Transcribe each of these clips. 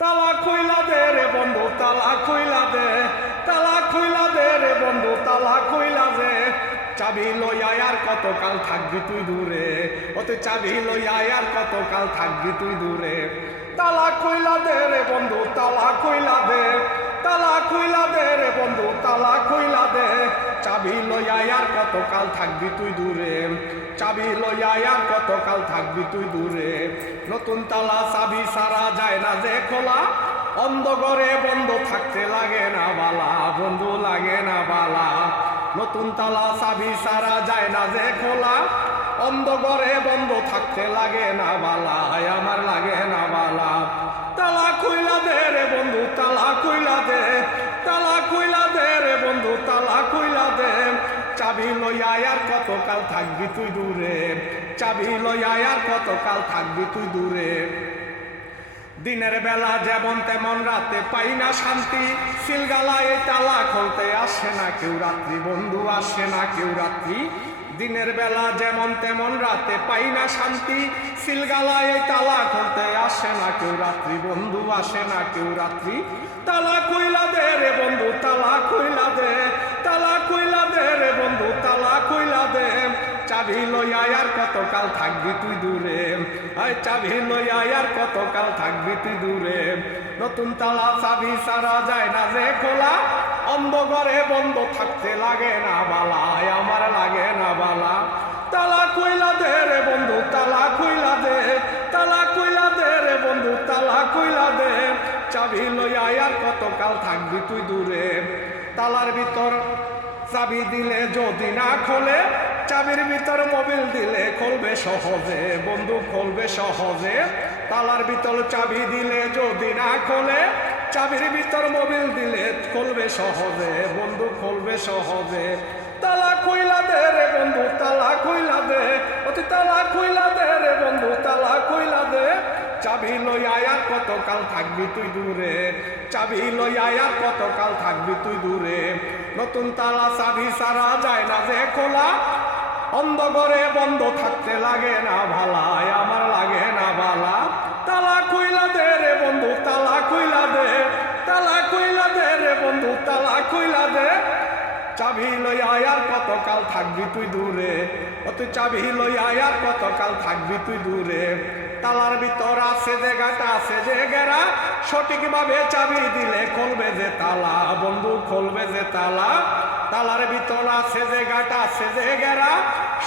তালা খুইলা দে রে বন্ধু তালা খুইলা দে, তালা খুইলা দে রে বন্ধু তালা খুইলা দে। চাবি লইয়া আর কতকাল থাকবি তুই দূরে, ওতে চাবি লইয়া আর কতকাল থাকবি তুই দূরে। তালা খুইলা দে রে বন্ধু তালা খুইলা দে, তালা খুইলা দে রে বন্ধু তালা খুইলা দে। চাবি লইয়া আর কতকাল থাকবি তুই দূরে, চাবি লইয়া আর কতকাল থাকবি তুই দূরে। নতুন তালা চাবি সারা যায় না যে খোলা, অন্ধ ঘরে বন্ধ থাকতে লাগে না বালা, বন্ধু লাগে না বালা। নতুন তালা চাবি সারা যায় না যে খোলা, অন্ধ ঘরে বন্ধ থাকতে লাগে না বালা, আমার লাগে না বালা। তালা খুইলা দে রে বন্ধু তালা খুইলা দে, তালা খুইলা দে রে বন্ধু তালা খুইলা দে। চাবি লইয়া আর কতকাল থাকবি তুই দূরে, চাবি লইয়া আর কতকাল থাকবি তুই দূরে। দিনের বেলা যেমন তেমন রাতে পাই না শান্তি, সিলগালায় তালা খুলতে আসে না কেউ রাত্রি, বন্ধু আসে না কেউ রাত্রি। দিনের বেলা যেমন তেমন রাতে পাই না শান্তি, সিলগালায় তালা খুলতে আসে না কেউ রাত্রি, বন্ধু আসে না কেউ রাত্রি। তালা খুইলা দে রে বন্ধু তালা খুইলা দে, তালা খুইলা দে রে বন্ধু তালা খুইলা দে। চাবি লইয়া আর কতকাল থাকবি তুই দূরে, আয় চাবি লইয়া আর কতকাল থাকবি তুই দূরে। নতুন তালা চাবি সারা যায় না যে খোলা, অন্ধ ঘরে বন্ধ থাকতে লাগে না বালা, আমার লাগে না বালা। তালা খুইলা দে রে বন্ধু তালা খুইলা দে, তালা খুইলা দে রে বন্ধু তালা খুইলা দে। চাবি লইয়া আর কতকাল থাকবি তুই দূরে। তালার ভিতর চাবি দিলে যদি না খোলে, চাবির ভিতর মোবিল দিলে খুলবে সহজে, বন্ধু খুলবে সহজে। তালার ভিতর চাবি দিলে যদি না খোলে, চাবির ভিতর মোবিল দিলে খুলবে সহজে, বন্ধু খুলবে সহজে। তালা খুইলা দে রে বন্ধু তালা খুইলা দে, অতি তালা খুইলা দে রে বন্ধু তালা খুইলা দে। চাবি লইয়া আর কতকাল থাকবি তুই দূরে, চাবি লইয়া আর কতকাল থাকবি তুই দূরে। নতুন তালা চাবি সারা যায় না যে খোলা, অন্ধ ঘরে বন্ধ থাকতে লাগে না ভালা, আমার লাগে না ভালা। তালা খুইলা দে রে বন্ধু তালা খুইলা দে, তালা খুইলা দে রে বন্ধু তালা খুইলা দে। চাবি লইয়া আর কতকাল থাকবি তুই দূরে, অত চাবি লইয়া আর কতকাল থাকবি তুই দূরে। তালার ভিতর আছে যে গাটা আছে যে গেরা, সঠিকভাবে চাবি দিলে খুলবে যে তালা, বন্ধু খুলবে যে তালা। তালার ভিতর আছে যে গাটা আছে যে গেরা,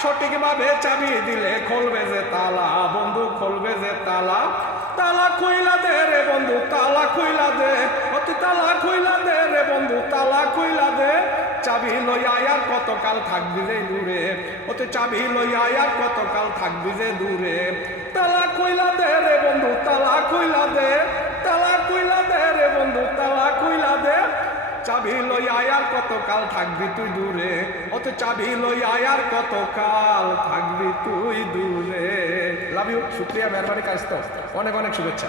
সঠিকভাবে চাবি দিলে খুলবে যে তালা, বন্ধু খুলবে যে তালা। তালা খুইলা দে রে বন্ধু তালা খুইলা দে, অতি তালা খুইলা দে রে বন্ধু তালা খুইলা দে। চাবি লইয়া আর কতকাল থাকবি যে দূরে, ওতে চাবি লইয়া আর কতকাল থাকবি যে দূরে। তালা খুইলা দে রে বন্ধু তালা খুইলা দে, তালা খুইলা দে রে বন্ধু তালা খুইলা দে। চাবি লইয়া আর কতকাল থাকবি তুই দূরে, ওতে চাবি লইয়া আর কতকাল থাকবি তুই দূরে। লাভ ইউ, শুক্রিয়া, মেহরবানি, কাজ তো অনেক অনেক শুভেচ্ছা।